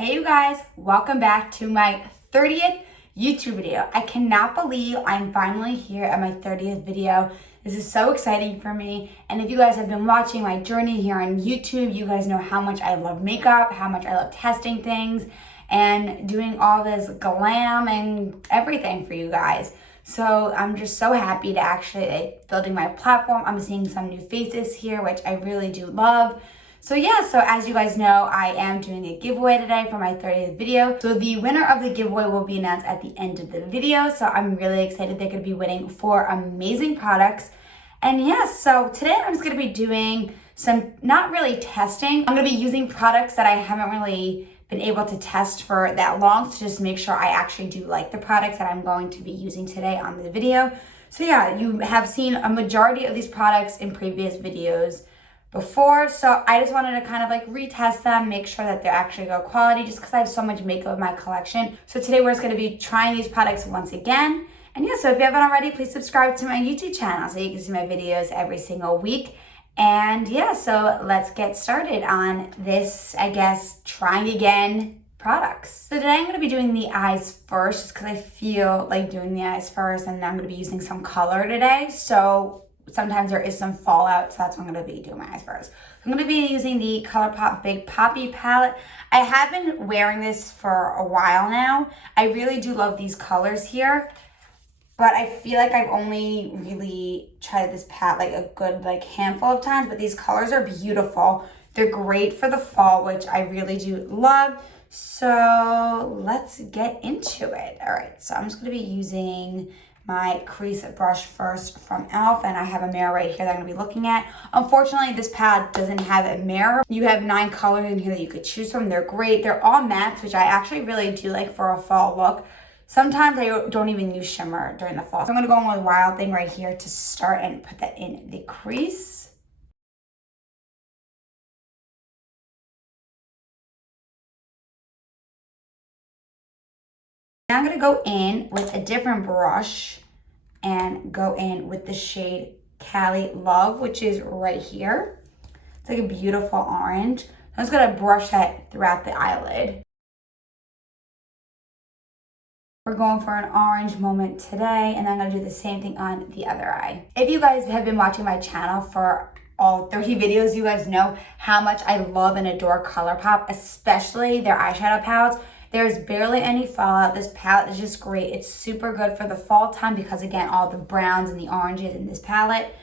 Hey you guys, welcome back to my 30th YouTube video. I cannot believe I'm finally here at my 30th video. This is so exciting for me. And if you guys have been watching my journey here on YouTube, you guys know how much I love makeup, how much I love testing things, and doing all this glam and everything for you guys. So I'm just so happy to actually building my platform. I'm seeing some new faces here, which I really do love. So yeah, so as you guys know, I am doing a giveaway today for my 30th video. So the winner of the giveaway will be announced at the end of the video. So I'm really excited. They're going to be winning 4 amazing products. And yeah, so today I'm just going to be doing some, not really testing. I'm going to be using products that I haven't really been able to test for that long to just make sure I actually do like the products that I'm going to be using today on the video. So yeah, you have seen a majority of these products in previous videos before, so I just wanted to kind of like retest them, make sure that they're actually good quality, just because I have so much makeup in my collection. So today we're just going to be trying these products once again. And yeah, so if you haven't already, please subscribe to my YouTube channel so you can see my videos every single week. And yeah, so let's get started on this, I guess, trying again products. So today I'm going to be doing the eyes first, just because I feel like doing the eyes first, and I'm going to be using some color today. So sometimes there is some fallout, so that's what I'm going to be doing my eyes first. I'm going to be using the Colourpop Big Poppy palette. I have been wearing this for a while now. I really do love these colors here, but I feel like I've only really tried this palette like a good handful of times, but these colors are beautiful. They're great for the fall, which I really do love. So let's get into it. All right, so I'm just going to be using my crease brush first from e.l.f. and I have a mirror right here that I'm going to be looking at. Unfortunately, this palette doesn't have a mirror. You have 9 colors in here that you could choose from. They're great. They're all mattes, which I actually really do like for a fall look. Sometimes I don't even use shimmer during the fall. So I'm going to go in with Wild Thing right here to start and put that in the crease. Now I'm going to go in with a different brush and go in with the shade Cali Love, which is right here. It's like a beautiful orange. I'm just going to brush that throughout the eyelid. We're going for an orange moment today, and then I'm going to do the same thing on the other eye. If you guys have been watching my channel for all 30 videos, you guys know how much I love and adore Colourpop, especially their eyeshadow palettes. There's barely any fallout. This palette is just great. It's super good for the fall time because, again, all the browns and the oranges in this palette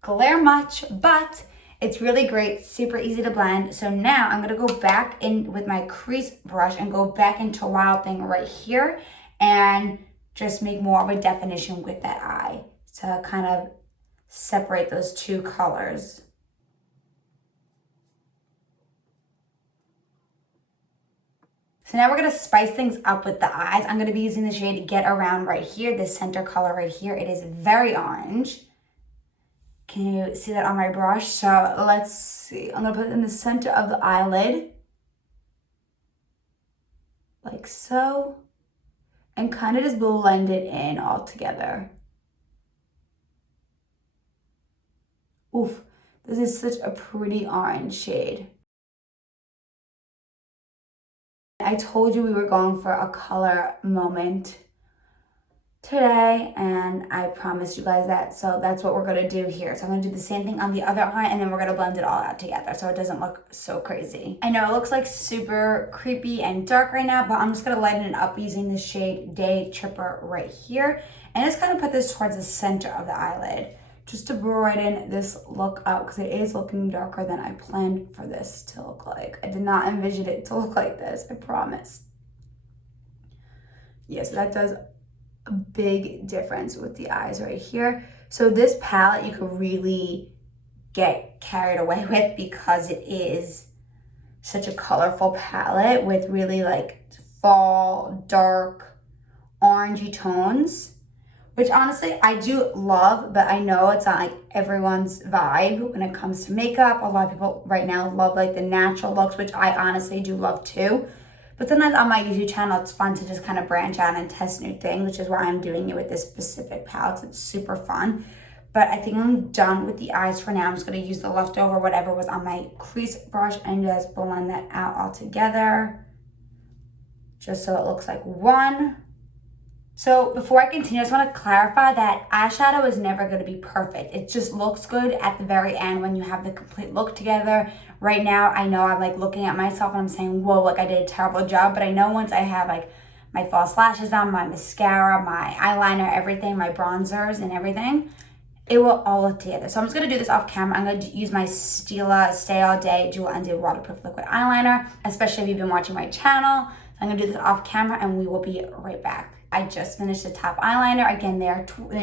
glare much, but it's really great, super easy to blend. So now I'm going to go back in with my crease brush and go back into Wild Thing right here and just make more of a definition with that eye to kind of separate those 2 colors. So now we're going to spice things up with the eyes. I'm going to be using the shade Get Around right here, this center color right here. It is very orange. Can you see that on my brush? So let's see. I'm going to put it in the center of the eyelid, like so, and kind of just blend it in all together. Oof, this is such a pretty orange shade. I told you we were going for a color moment today, and I promised you guys that, so that's what we're going to do here. So I'm going to do the same thing on the other eye, and then we're going to blend it all out together so it doesn't look so crazy. I know it looks like super creepy and dark right now, but I'm just going to lighten it up using the shade Day Tripper right here, and just kind of put this towards the center of the eyelid just to brighten this look up, because it is looking darker than I planned for this to look like. I did not envision it to look like this, I promise. Yes, that does a big difference with the eyes right here. So this palette you could really get carried away with because it is such a colorful palette with really fall, dark, orangey tones, which honestly I do love, but I know it's not like everyone's vibe when it comes to makeup. A lot of people right now love the natural looks, which I honestly do love too. But sometimes on my YouTube channel, it's fun to just kind of branch out and test new things, which is why I'm doing it with this specific palette. It's super fun. But I think I'm done with the eyes for now. I'm just going to use the leftover whatever was on my crease brush and just blend that out all together. just so it looks like one. So before I continue, I just want to clarify that eyeshadow is never going to be perfect. It just looks good at the very end when you have the complete look together. Right now, I know I'm like looking at myself and I'm saying, whoa, like I did a terrible job. But I know once I have like my false lashes on, my mascara, my eyeliner, everything, my bronzers and everything, it will all look together. So I'm just going to do this off camera. I'm going to use my STILA Stay All Day Dual Ended Waterproof Liquid Eyeliner, especially if you've been watching my channel. I'm going to do this off camera and we will be right back. I just finished the top eyeliner. Again, they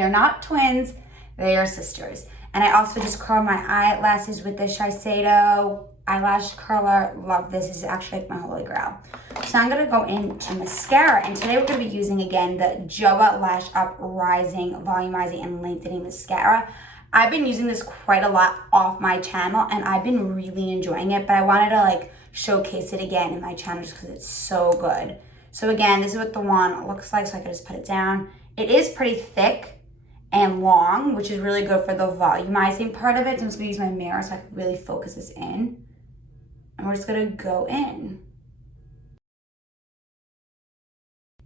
are not twins, they are sisters. And I also just curled my eyelashes with the SHISEIDO eyelash curler. Love this. This is actually like my holy grail. So I'm going to go into mascara, and today we're going to be using again the JOAH Lash Uprising Volumizing and Lengthening Mascara. I've been using this quite a lot off my channel and I've been really enjoying it, but I wanted to like showcase it again in my channel just because it's so good. So again, this is what the wand looks like, so I can just put it down. It is pretty thick and long, which is really good for the volumizing part of it. So I'm just gonna use my mirror so I can really focus this in. And we're just gonna go in.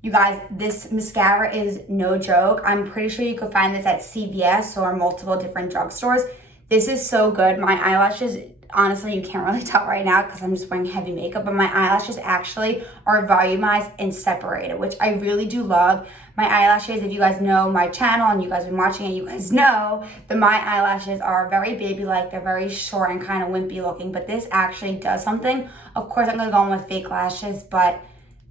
You guys, this mascara is no joke. I'm pretty sure you could find this at CVS or multiple different drugstores. This is so good. My eyelashes, honestly, you can't really tell right now because I'm just wearing heavy makeup, but my eyelashes actually are volumized and separated, which I really do love. My eyelashes, if you guys know my channel and you guys have been watching it, you guys know that my eyelashes are very baby-like. They're very short and kind of wimpy looking, but this actually does something. Of course, I'm going to go in with fake lashes, but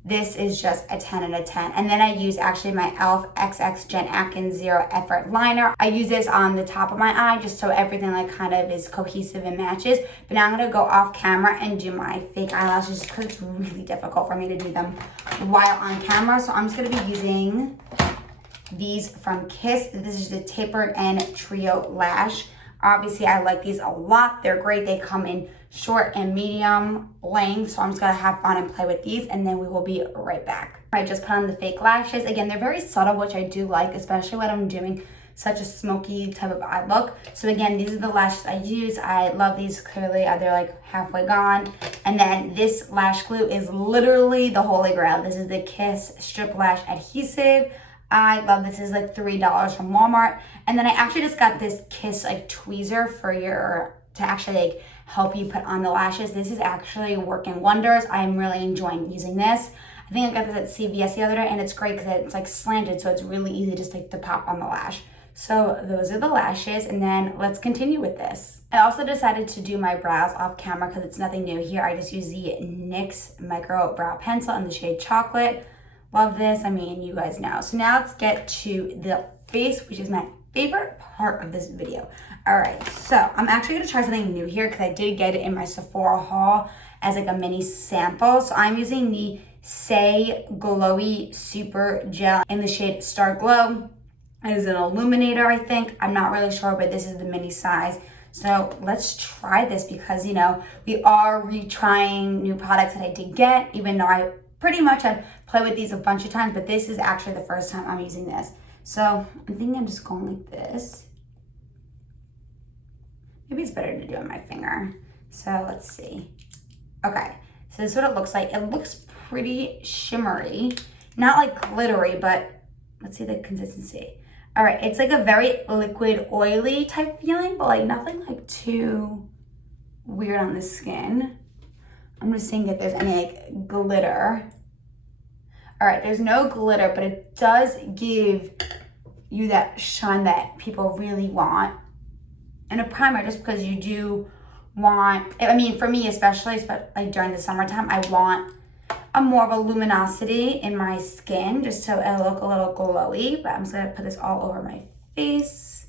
this is just a 10 out of 10. And then I use actually my e.l.f. XX Gen ATKIN Zero Effort Liner. I use this on the top of my eye just so everything like kind of is cohesive and matches. But now I'm going to go off camera and do my fake eyelashes because it's really difficult for me to do them while on camera. So I'm just going to be using these from Kiss. This is the Tapered End Trio Lash. Obviously, I like these a lot. They're great. They come in short and medium length. So I'm just going to have fun and play with these, and then we will be right back. I just put on the fake lashes. Again, they're very subtle, which I do like, especially when I'm doing such a smoky type of eye look. So again, these are the lashes I use. I love these. Clearly, they're like halfway gone. And then this lash glue is literally the holy grail. This is the Kiss Strip Lash Adhesive. I love this. Is like $3 from Walmart. And then I actually just got this Kiss like tweezer for to actually like help you put on the lashes. This is actually working wonders. I'm really enjoying using this. I think I got this at CVS the other day, and it's great because it's like slanted, so it's really easy just like to pop on the lash. So those are the lashes, and then let's continue with this. I also decided to do my brows off camera because it's nothing new here. I just use the NYX Micro Brow Pencil in the shade Chocolate. Love this. I mean, you guys know. So now let's get to the face, which is my favorite part of this video. All right, so I'm actually gonna try something new here because I did get it in my Sephora haul as like a mini sample. So I'm using the SAIE Glowy Super Gel in the shade Star Glow. It is an illuminator, I think. I'm not really sure, but this is the mini size. So let's try this because, you know, we are retrying new products that I did get, even though I pretty much have played with these a bunch of times, but this is actually the first time I'm using this. So I'm thinking I'm just going like this. Maybe it's better to do it on my finger. So let's see. Okay, so this is what it looks like. It looks pretty shimmery, not like glittery, but let's see the consistency. All right, it's like a very liquid, oily type feeling, but like nothing like too weird on the skin. I'm just seeing if there's any like glitter. All right, there's no glitter, but it does give you that shine that people really want. And a primer, just because you do want, I mean, for me especially, like during the summertime, I want a more of a luminosity in my skin, just so I look a little glowy. But I'm just gonna put this all over my face.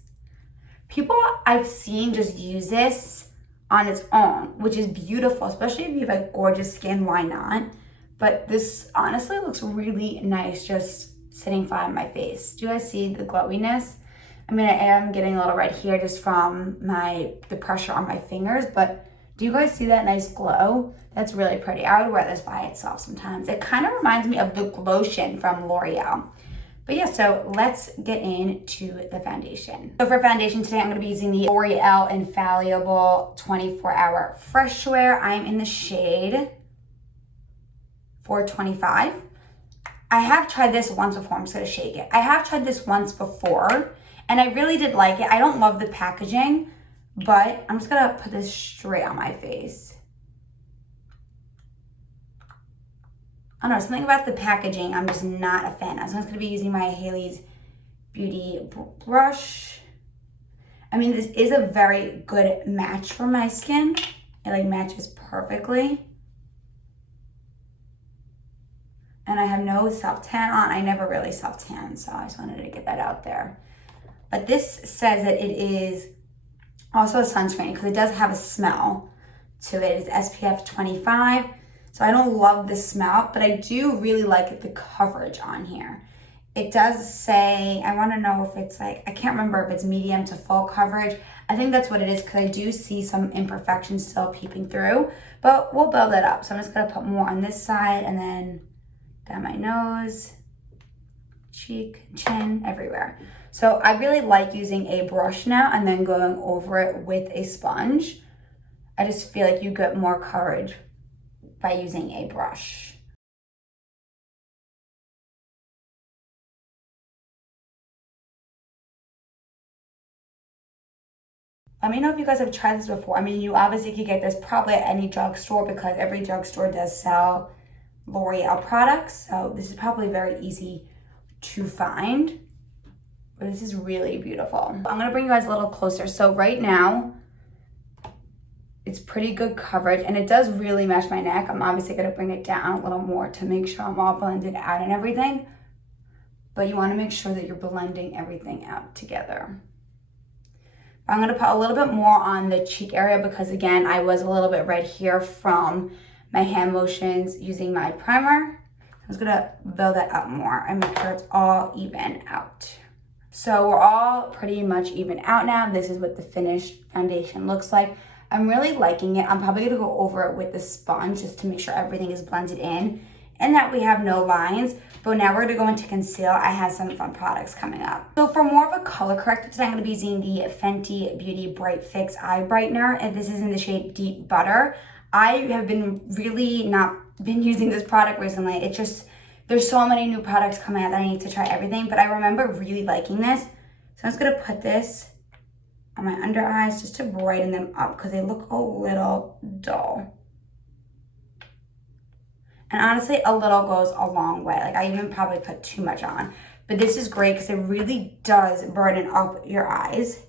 People I've seen just use this on its own, which is beautiful, especially if you have like gorgeous skin, why not? But this honestly looks really nice just sitting flat on my face. Do you guys see the glowiness? I mean, I am getting a little red here just from the pressure on my fingers, but do you guys see that nice glow? That's really pretty. I would wear this by itself sometimes. It kind of reminds me of the Glotion from L'Oreal. But yeah, so let's get into the foundation. So for foundation today, I'm going to be using the L'Oreal Infallible 24-Hour Fresh Wear. I'm in the shade 425. I have tried this once before. I'm just going to shake it. I have tried this once before, and I really did like it. I don't love the packaging, but I'm just going to put this straight on my face. I don't know, something about the packaging I'm just not a fan of. So I'm just going to be using my Haley's Beauty brush. I mean, this is a very good match for my skin. It like matches perfectly. And I have no self-tan on. I never really self-tan, so I just wanted to get that out there. But this says that it is also a sunscreen because it does have a smell to it. It's SPF 25. So I don't love the smell, but I do really like the coverage on here. It does say, I want to know if it's like, I can't remember if it's medium to full coverage. I think that's what it is because I do see some imperfections still peeping through, but we'll build it up. So I'm just going to put more on this side and then down my nose, cheek, chin, everywhere. So I really like using a brush now and then going over it with a sponge. I just feel like you get more coverage by using a brush. Let me know if you guys have tried this before. I mean, you obviously could get this probably at any drugstore because every drugstore does sell L'Oreal products. So this is probably very easy to find. But this is really beautiful. I'm gonna bring you guys a little closer. So right now, it's pretty good coverage and it does really match my neck. I'm obviously gonna bring it down a little more to make sure I'm all blended out and everything. But you wanna make sure that you're blending everything out together. I'm gonna put a little bit more on the cheek area because again, I was a little bit red here from my hand motions using my primer. I'm just gonna build that up more and make sure it's all even out. So we're all pretty much even out now. This is what the finished foundation looks like. I'm really liking it. I'm probably gonna go over it with the sponge just to make sure everything is blended in and that we have no lines. But now we're gonna go into conceal. I have some fun products coming up. So for more of a color corrector today, I'm gonna be using the Fenty Beauty Bright Fix Eye Brightener, and this is in the shade Deep Butter. I have been really not been using this product recently. It's just, there's so many new products coming out that I need to try everything, but I remember really liking this. So I'm just gonna put this on my under eyes just to brighten them up because they look a little dull. And honestly, a little goes a long way. Like I even probably put too much on. But this is great because it really does brighten up your eyes.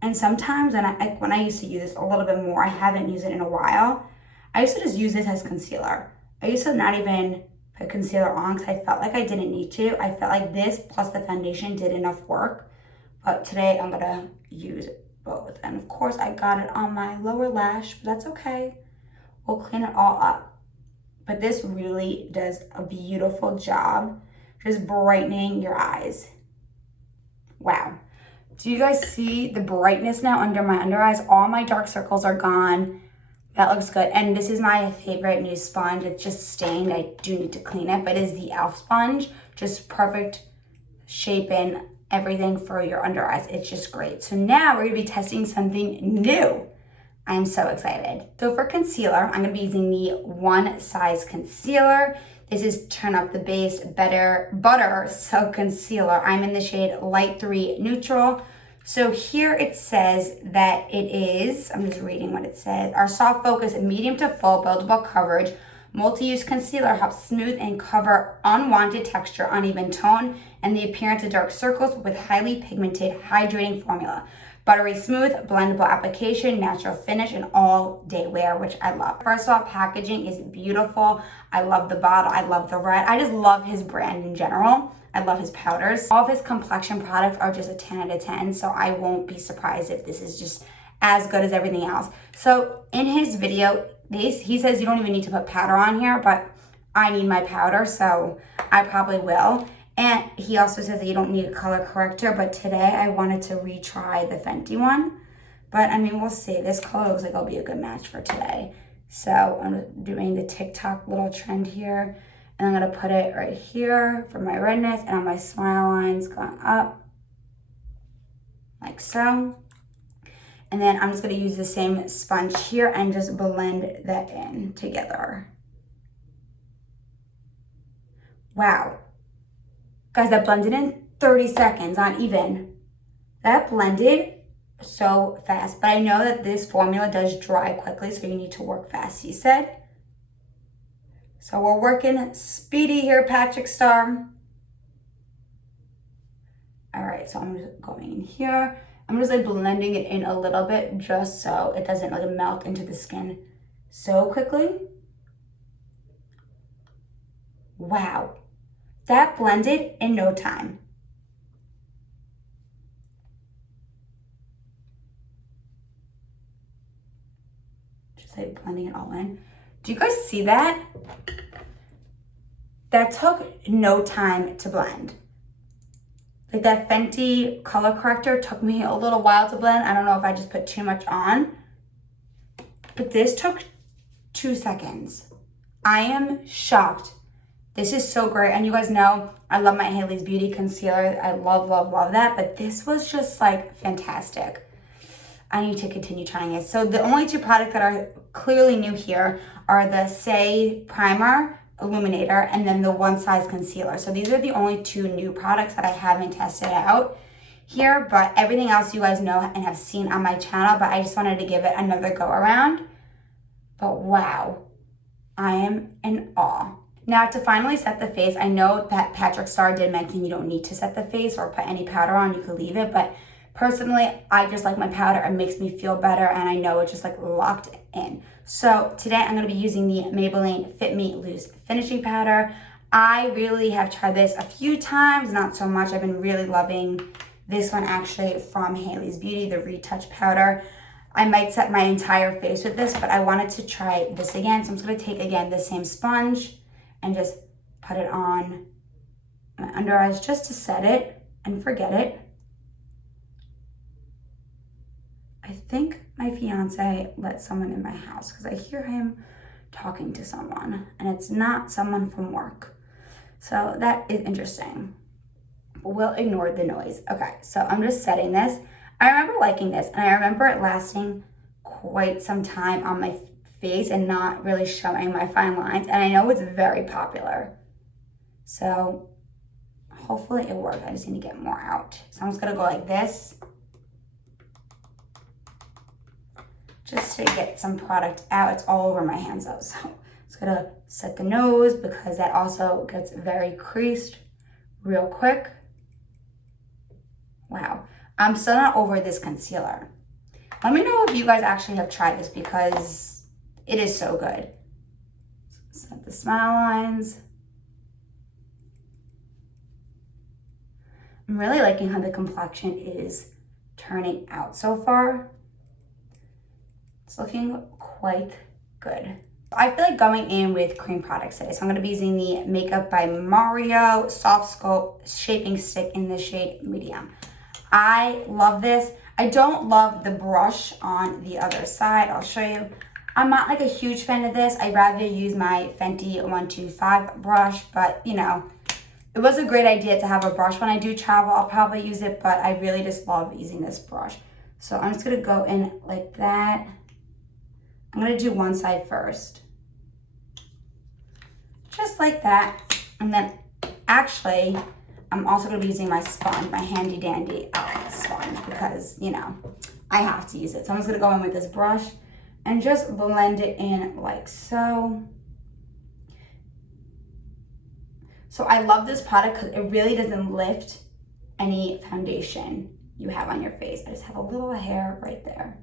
And sometimes when I used to use this a little bit more, I haven't used it in a while. I used to just use this as concealer. I used to not even put concealer on because I felt like I didn't need to. I felt like this plus the foundation did enough work. But today I'm gonna use both. And of course I got it on my lower lash, but that's okay. We'll clean it all up. But this really does a beautiful job just brightening your eyes. Wow. Do you guys see the brightness now under my under eyes? All my dark circles are gone. That looks good. And this is my favorite new sponge. It's just stained. I do need to clean it, but it is the e.l.f. sponge. Just perfect shape and everything for your under eyes. It's just great. So now we're gonna be testing something new. I'm so excited. So for concealer, I'm gonna be using the One Size Concealer. This is Turn Up the Base ButterSilk Concealer. I'm in the shade Light 3 Neutral. So here it says that it is, I'm just reading what it says, our soft focus medium to full buildable coverage multi-use concealer helps smooth and cover unwanted texture, uneven tone, and the appearance of dark circles with highly pigmented hydrating formula. Buttery smooth, blendable application, natural finish, and all day wear, which I love. First of all, packaging is beautiful. I love the bottle, I love the red. I just love his brand in general. I love his powders. All of his complexion products are just a 10 out of 10, so I won't be surprised if this is just as good as everything else. So in his video, he says you don't even need to put powder on here, but I need my powder, so I probably will. And he also says that you don't need a color corrector, but today I wanted to retry the Fenty one. But I mean, we'll see. This color looks like it'll be a good match for today. So I'm doing the TikTok little trend here. And I'm gonna put it right here for my redness and on my smile lines going up, like so. And then I'm just gonna use the same sponge here and just blend that in together. Wow. Guys, that blended in 30 seconds, not even. That blended so fast. But I know that this formula does dry quickly, so you need to work fast, he said. So we're working speedy here, Patrick Star. All right, so I'm just going in here. I'm just like blending it in a little bit just so it doesn't like melt into the skin so quickly. Wow, that blended in no time. Just like blending it all in. Do you guys see that? That took no time to blend. Like that Fenty color corrector took me a little while to blend. I don't know if I just put too much on, but this took 2 seconds. I am shocked. This is so great. And you guys know, I love my Haley's Beauty concealer. I love, love, love that. But this was just like fantastic. I need to continue trying it. So the only 2 products that are clearly new here are the SAIE Primer Illuminator and then the One Size Concealer. So these are the only 2 new products that I haven't tested out here, but everything else you guys know and have seen on my channel, but I just wanted to give it another go around. But wow, I am in awe. Now to finally set the face, I know that Patrick Star did mention you don't need to set the face or put any powder on, you could leave it, but personally, I just like my powder. It makes me feel better, and I know it's just like locked in. So today I'm going to be using the Maybelline Fit Me Loose Finishing Powder. I really have tried this a few times, not so much. I've been really loving this one actually from Haley's Beauty, the Retouch Powder. I might set my entire face with this, but I wanted to try this again. So I'm just going to take again the same sponge and just put it on my under eyes just to set it and forget it. I think my fiance let someone in my house because I hear him talking to someone and it's not someone from work. So that is interesting. But we'll ignore the noise. Okay, so I'm just setting this. I remember liking this and I remember it lasting quite some time on my face and not really showing my fine lines. And I know it's very popular. So hopefully it works. I just need to get more out. So I'm just gonna go like this, just to get some product out. It's all over my hands though. So I'm just gonna set the nose because that also gets very creased real quick. Wow, I'm still not over this concealer. Let me know if you guys actually have tried this because it is so good. Set the smile lines. I'm really liking how the complexion is turning out so far. It's looking quite good. I feel like going in with cream products today. So I'm going to be using the Makeup by Mario Soft Sculpt Shaping Stick in the shade Medium. I love this. I don't love the brush on the other side. I'll show you. I'm not like a huge fan of this. I'd rather use my Fenty 125 brush, but you know, it was a great idea to have a brush. When I do travel, I'll probably use it, but I really just love using this brush. So I'm just going to go in like that. I'm going to do one side first. Just like that. And then actually, I'm also going to be using my sponge, my handy dandy sponge, because, you know, I have to use it. So I'm just going to go in with this brush and just blend it in like so. So I love this product because it really doesn't lift any foundation you have on your face. I just have a little hair right there.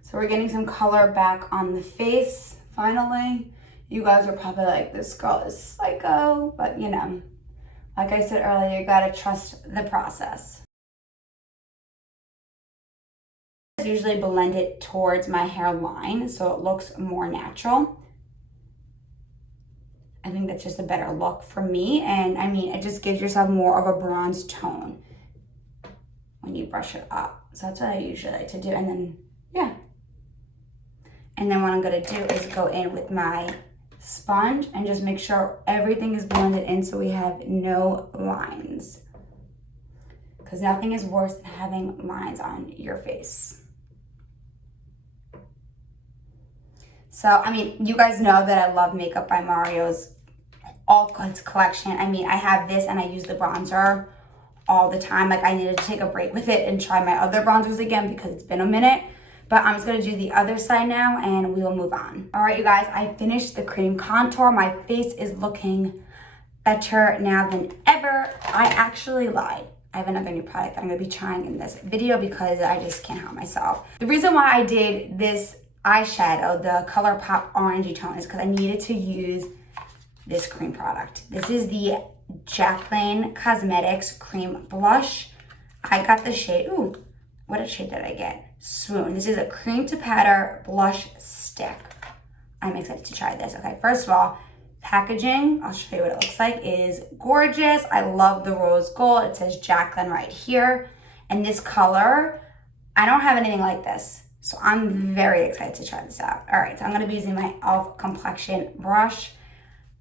So we're getting some color back on the face, finally. You guys are probably like, this girl is psycho, but you know, like I said earlier, you gotta trust the process. I usually blend it towards my hairline so it looks more natural. I think that's just a better look for me, and I mean, it just gives yourself more of a bronze tone when you brush it up. So that's what I usually like to do, and then, yeah. And then what I'm gonna do is go in with my sponge and just make sure everything is blended in so we have no lines. Because nothing is worse than having lines on your face. So, I mean, you guys know that I love Makeup by Mario's all collection. I mean, I have this and I use the bronzer all the time. Like, I needed to take a break with it and try my other bronzers again because it's been a minute. But I'm just going to do the other side now and we will move on. All right, you guys, I finished the cream contour. My face is looking better now than ever. I actually lied. I have another new product that I'm going to be trying in this video because I just can't help myself. The reason why I did this eyeshadow, the Colourpop orangey tone, is because I needed to use this cream product. This is the Jaclyn Cosmetics Cream Blush. I got the shade, ooh, what shade did I get? Swoon. This is a cream to powder blush stick. I'm excited to try this. Okay, first of all, packaging, I'll show you what it looks like, is gorgeous. I love the rose gold. It says Jaclyn right here. And this color, I don't have anything like this. So I'm very excited to try this out. All right, so I'm gonna be using my e.l.f. complexion brush.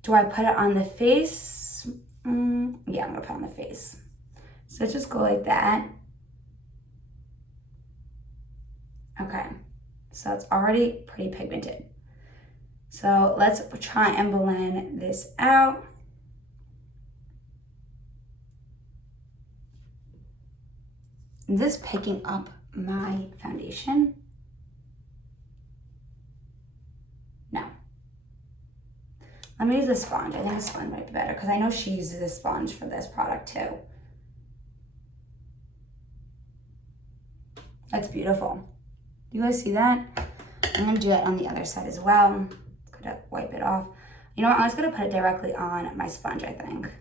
Do I put it on the face? Yeah, I'm gonna put it on the face. So just go like that. Okay, so it's already pretty pigmented. So let's try and blend this out. Is this picking up my foundation? No. Let me use the sponge. I think the sponge might be better because I know she uses a sponge for this product too. That's beautiful. You guys see that? I'm gonna do it on the other side as well. Gonna wipe it off. You know what? I'm just gonna put it directly on my sponge, I think.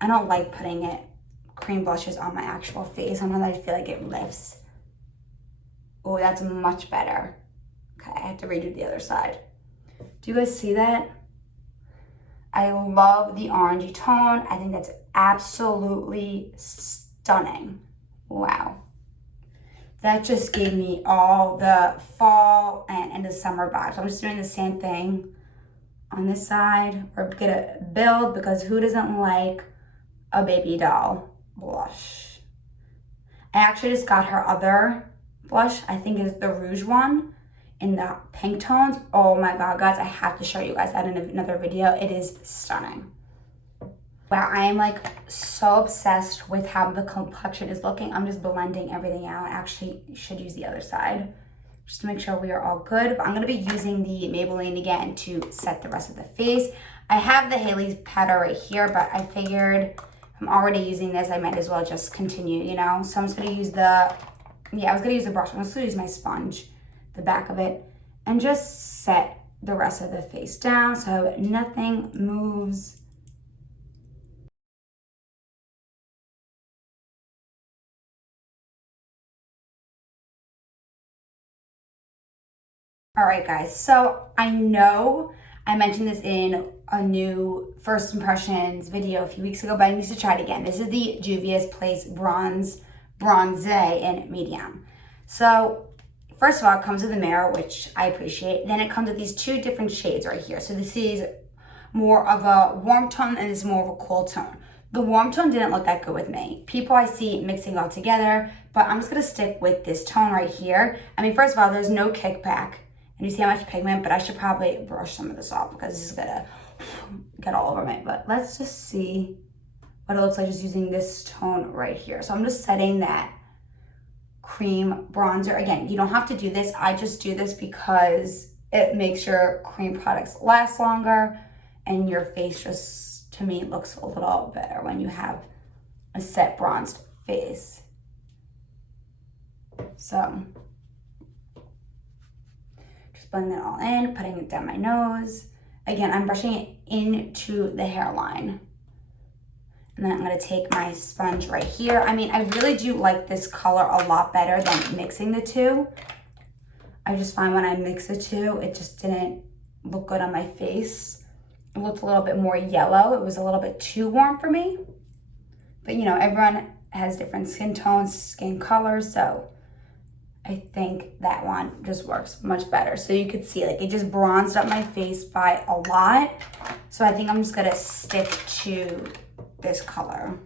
I don't like putting cream blushes on my actual face. Sometimes I feel like it lifts. Oh, that's much better. Okay, I have to redo the other side. Do you guys see that? I love the orangey tone. I think that's absolutely stunning. Wow. That just gave me all the fall and the summer vibes. So I'm just doing the same thing on this side. We're gonna build because who doesn't like a baby doll blush? I actually just got her other blush. I think it's the Rouge one in the pink tones. Oh my God, guys, I have to show you guys that in another video. It is stunning. Wow, I am like so obsessed with how the complexion is looking. I'm just blending everything out. I actually should use the other side just to make sure we are all good. But I'm gonna be using the Maybelline again to set the rest of the face. I have the Haley's powder right here, but I figured I'm already using this. I might as well just continue, you know? So I'm just gonna use the, yeah, I was gonna use the brush. I'm just gonna use my sponge, the back of it, and just set the rest of the face down so nothing moves. All right, guys, so I know I mentioned this in a new first impressions video a few weeks ago, but I need to try it again. This is the Juvia's Place Bronze in medium. So first of all, it comes with a mirror, which I appreciate. Then it comes with these two different shades right here. So this is more of a warm tone and this is more of a cool tone. The warm tone didn't look that good with me. People I see mixing all together, but I'm just gonna stick with this tone right here. I mean, first of all, there's no kickback. And you see how much pigment, but I should probably brush some of this off because this is gonna get all over me. But let's just see what it looks like just using this tone right here. So I'm just setting that cream bronzer. Again, you don't have to do this. I just do this because it makes your cream products last longer and your face just, to me, looks a little better when you have a set bronzed face. So blend that all in, putting it down my nose. Again, I'm brushing it into the hairline. And then I'm gonna take my sponge right here. I mean, I really do like this color a lot better than mixing the two. I just find when I mix the two, it just didn't look good on my face. It looked a little bit more yellow. It was a little bit too warm for me. But you know, everyone has different skin tones, skin colors, so I think that one just works much better. So you could see, like, it just bronzed up my face by a lot. So I think I'm just gonna stick to this color.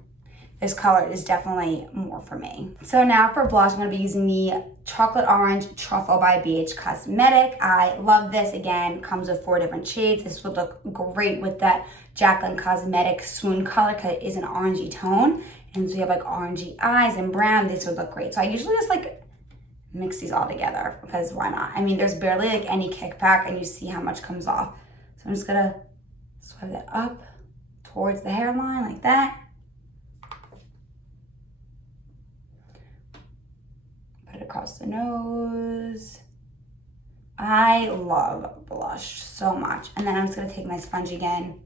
this color is definitely more for me. So now for blush, I'm going to be using the Chocolate Orange Truffle by BH Cosmetic. I love this. Again, comes with 4 different shades. This would look great with that Jaclyn Cosmetic Swoon color because it is an orangey tone. And so you have like orangey eyes and brown. This would look great. So I usually just like mix these all together because why not? I mean, there's barely like any kickback and you see how much comes off. So I'm just going to swipe that up towards the hairline like that. Across the nose. I love blush so much. And then I'm just gonna take my sponge again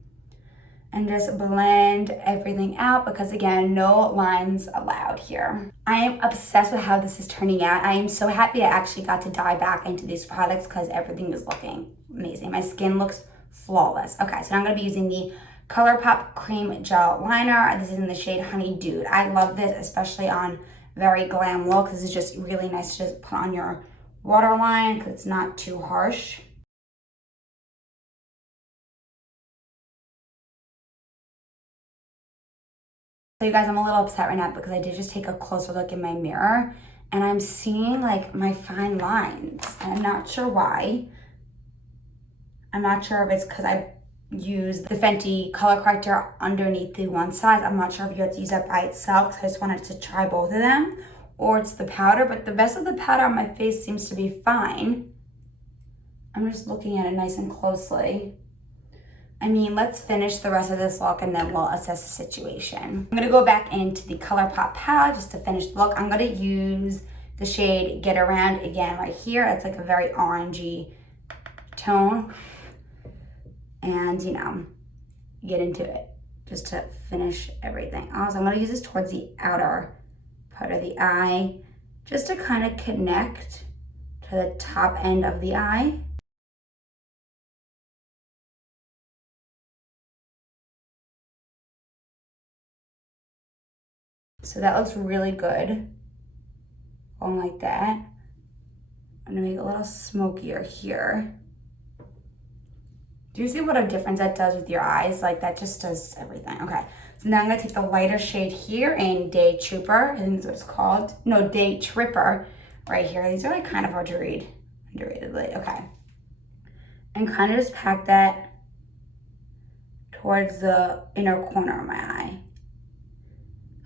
and just blend everything out because again, no lines allowed here. I am obsessed with how this is turning out. I am so happy I actually got to dive back into these products because everything is looking amazing. My skin looks flawless. Okay, so now I'm gonna be using the Colourpop Cream Gel Liner. This is in the shade Honey Dude. I love this, especially on very glam look. This is just really nice to just put on your waterline because it's not too harsh. So you guys, I'm a little upset right now because I did just take a closer look in my mirror and I'm seeing like my fine lines. And I'm not sure why. I'm not sure if it's because I used the Fenty color corrector underneath the one side. I'm not sure if you have to use that by itself because I just wanted to try both of them, or it's the powder, but the rest of the powder on my face seems to be fine. I'm just looking at it nice and closely. I mean, let's finish the rest of this look and then we'll assess the situation. I'm gonna go back into the Colourpop palette just to finish the look. I'm gonna use the shade Get Around again right here. It's like a very orangey tone. And, you know, get into it just to finish everything. Also, I'm going to use this towards the outer part of the eye just to kind of connect to the top end of the eye. So that looks really good. Going like that. I'm going to make it a little smokier here. Do you see what a difference that does with your eyes? Like that just does everything. Okay, so now I'm gonna take the lighter shade here in Day Trooper. I think that's what it's called. No, Day Tripper right here. These are like kind of hard to read, underratedly. Okay. And kind of just pack that towards the inner corner of my eye.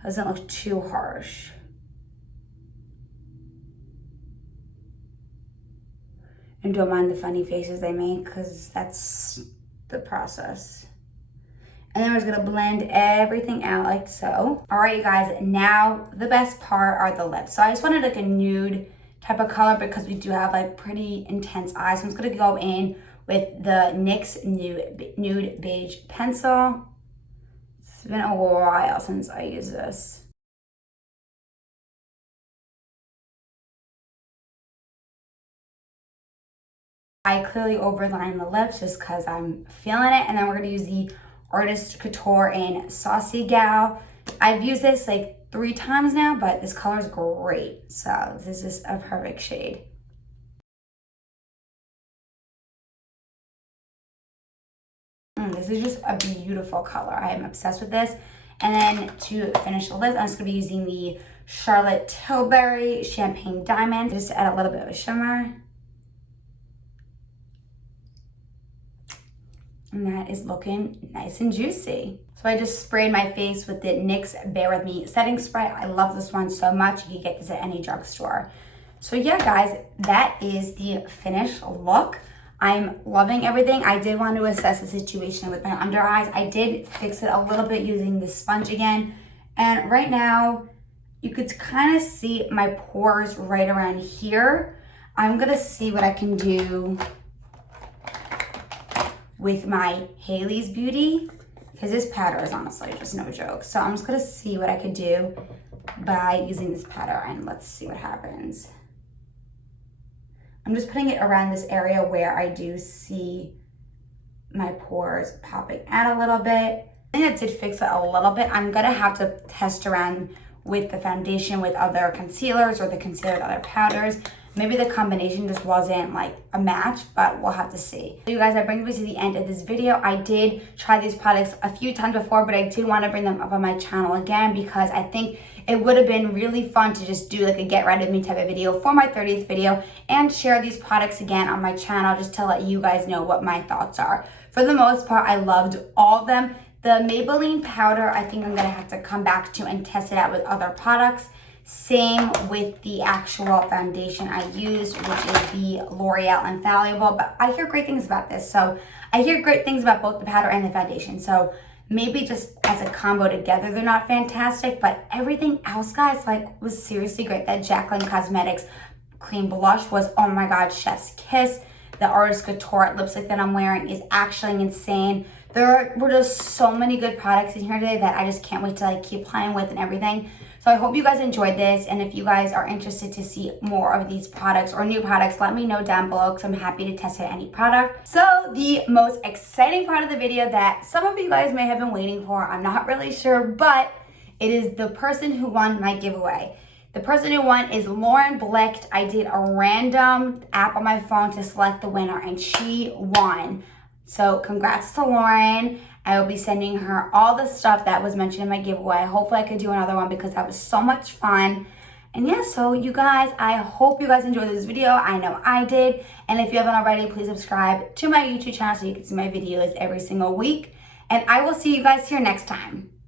Doesn't look too harsh. And don't mind the funny faces they make because that's the process. And then we're just gonna blend everything out like so. All right, you guys, now the best part are the lips. So I just wanted like a nude type of color because we do have like pretty intense eyes. So I'm just gonna go in with the NYX Nude Beige Pencil. It's been a while since I used this. I clearly overline the lips just because I'm feeling it. And then we're going to use the Artist Couture in Saucy Gal. I've used this like 3 times now, but this color is great. So this is a perfect shade. This is just a beautiful color. I am obsessed with this. And then to finish the lips, I'm just going to be using the Charlotte Tilbury Champagne Diamond just to add a little bit of a shimmer. And that is looking nice and juicy. So I just sprayed my face with the NYX Bear With Me setting spray. I love this one so much. You can get this at any drugstore. So yeah, guys, that is the finished look. I'm loving everything. I did want to assess the situation with my under eyes. I did fix it a little bit using the sponge again. And right now, you could kind of see my pores right around here. I'm gonna see what I can do with my Haley's Beauty, because this powder is honestly just no joke. So I'm just gonna see what I could do by using this powder, and let's see what happens. I'm just putting it around this area where I do see my pores popping out a little bit. I think that did fix it a little bit. I'm gonna have to test around with the foundation with other concealers or the concealer with other powders. maybe the combination just wasn't like a match, but we'll have to see. So you guys, that brings me to the end of this video. I did try these products a few times before, but I did want to bring them up on my channel again because I think it would have been really fun to just do like a get rid of me type of video for my 30th video and share these products again on my channel just to let you guys know what my thoughts are. For the most part, I loved all of them. The Maybelline powder, I think I'm going to have to come back to and test it out with other products. Same with the actual foundation I used, which is the L'Oreal Infallible. But I hear great things about this. So I hear great things about both the powder and the foundation. So maybe just as a combo together, they're not fantastic. But everything else, guys, like was seriously great. That Jaclyn Cosmetics cream blush was, oh my God, chef's kiss. The Artist Couture lipstick that I'm wearing is actually insane. There were just so many good products in here today that I just can't wait to like keep playing with and everything. So I hope you guys enjoyed this, and if you guys are interested to see more of these products or new products, let me know down below because I'm happy to test out any product. So the most exciting part of the video that some of you guys may have been waiting for, I'm not really sure, but it is the person who won my giveaway. The person who won is Lauren Blicht. I did a random app on my phone to select the winner, and she won. So congrats to Lauren. I will be sending her all the stuff that was mentioned in my giveaway. Hopefully I could do another one because that was so much fun. And yeah, so you guys, I hope you guys enjoyed this video. I know I did. And if you haven't already, please subscribe to my YouTube channel so you can see my videos every single week. And I will see you guys here next time.